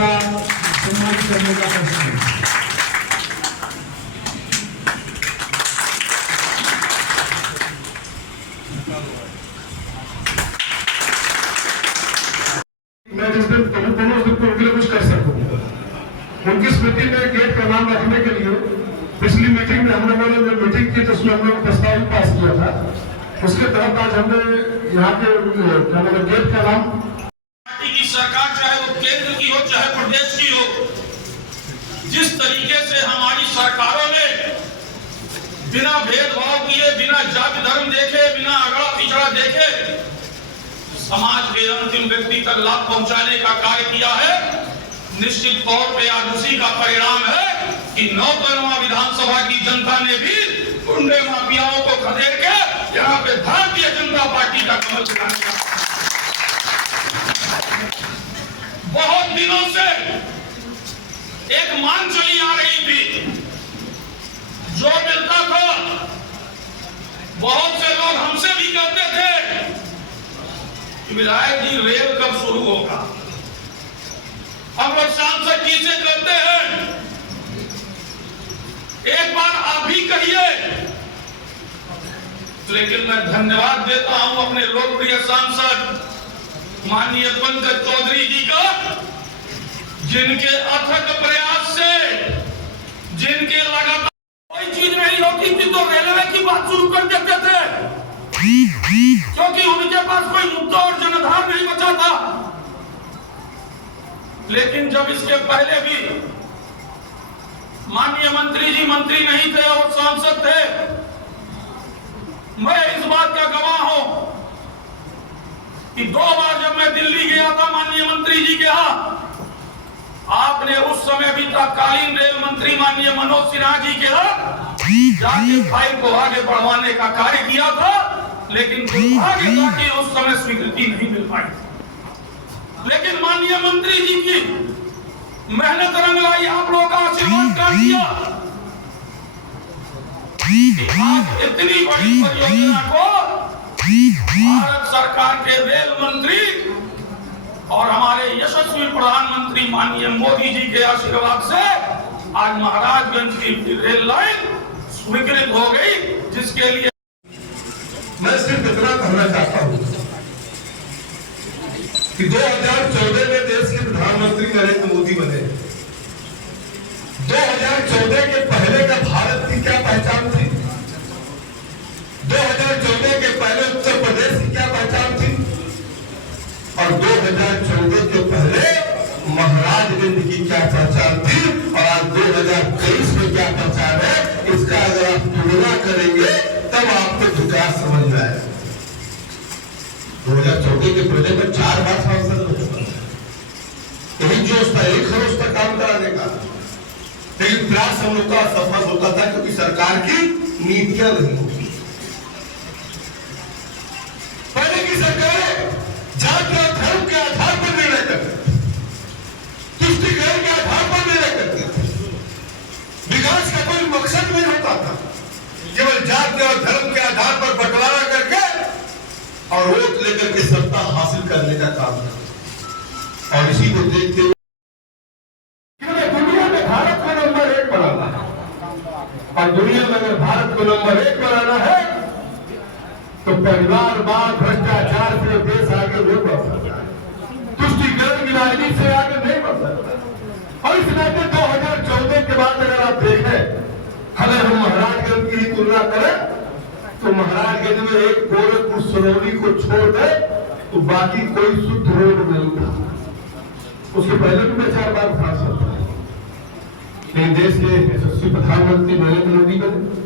सम्मानित करने का प्रश्न है। मैं जिस दिन कुछ कर सकूं, उनकी स्मृति में गेट का नाम रखने के लिए पिछली मीटिंग में हम लोगों ने जो मीटिंग की तो उसमें हम लोगों ने प्रस्ताव पास किया था। उसके तहत आज हमने यहाँ के गेट का नाम, पार्टी की सरकार चाहे वो केंद्र की हो चाहे प्रदेश की हो, जिस तरीके से हमारी सरकारों ने बिना भेदभाव किए, बिना जाति धर्म देखे, बिना अगड़ा पिछड़ा देखे समाज के अंतिम व्यक्ति तक लाभ पहुंचाने का कार्य किया है, निश्चित तौर पे आज उसी का परिणाम है कि 9 विधानसभा की जनता ने भी गुंडे माफियाओं को खदेड़ के यहाँ पे भारतीय जनता पार्टी का कमल दिखाने का। बहुत दिनों से एक मांग चली आ रही थी, जो मिलता था बहुत से लोग हमसे भी कहते थे कि विधायक जी रेल कब शुरू होगा। हम लोग सांसद जी से कहते हैं एक बार आप भी कहिए, लेकिन मैं धन्यवाद देता हूं अपने लोकप्रिय सांसद माननीय पंकज चौधरी जी का, जिनके अथक प्रयास से, जिनके लगातार कोई चीज नहीं होती थी तो रेलवे की बात शुरू कर देते थे, क्योंकि उनके पास कोई मुद्दा और जनाधार नहीं बचा था। लेकिन जब इसके पहले भी माननीय मंत्री जी मंत्री नहीं थे और सांसद थे, मैं इस बात का गवाह हूं कि 2 बार जब मैं दिल्ली गया था माननीय मंत्री जी के यहाँ, आपने उस समय भी तत्कालीन रेल मंत्री माननीय मनोज सिन्हा जी के यहाँ जाके फाइल को आगे बढ़वाने का कार्य किया था, लेकिन आगे जाके उस समय स्वीकृति नहीं मिल पाई। लेकिन माननीय मंत्री जी की मेहनत रंग लाई, आप लोगों का आशीर्वाद कर दिया, आज इतनी बड़ी परियोजना को भारत सरकार के रेल मंत्री और हमारे यशस्वी प्रधानमंत्री माननीय मोदी जी के आशीर्वाद से आज महाराजगंज की रेल लाइन स्वीकृत हो गई, जिसके लिए मैं सिर्फ इतना कहना चाहता हूं कि 2014 में देश के प्रधानमंत्री नरेंद्र मोदी बने। 2014 के पहले का भारत की क्या पहचान थी? 2014 के पहले उत्तर प्रदेश की क्या पहचान थी? और 2014 के पहले महाराजगंज की क्या पहचान थी? और आज 2023 में क्या पहचान है? इसका अगर आप तुलना करेंगे तब आपको विकास समझ में आएगा। 2014 के प्रोजेक्ट में 4 बार सांसद रहे, यही जोश था, यही खरोश था काम कराने का। लेकिन प्रयास हम लोग का असफल होता था क्योंकि सरकार की नीतियां नहीं होती। पहले की सरकारें जाति और धर्म के आधार पर निर्णय करती, तुष्टिकरण के आधार पर निर्णय करती थी। विकास का कोई मकसद नहीं होता था, केवल जाति और धर्म के आधार पर बंटवारा करके और वोट लेकर के सत्ता हासिल करने का काम था। और इसी को देखते हुए दुनिया में भारत को नंबर 1 बनाना है, और दुनिया में अगर भारत को नंबर 1 बनाना है तो परिवारवाद, भ्रष्टाचार से देश आगे नहीं बढ़ सकता, तुष्टिकरण की राजनीति से आगे नहीं बढ़ सकता। और इस नाते 2014 के बाद अगर आप देखें, अगर हम महाराजगंज की तुलना करें तो महाराजगंज में एक गोरखपुर सरोली को छोड़ दे तो बाकी कोई शुद्ध रोड नहीं था। उसके पहले भी मैं 4 बार सांसद था, लेकिन देश के यशस्वी प्रधानमंत्री नरेंद्र मोदी बने।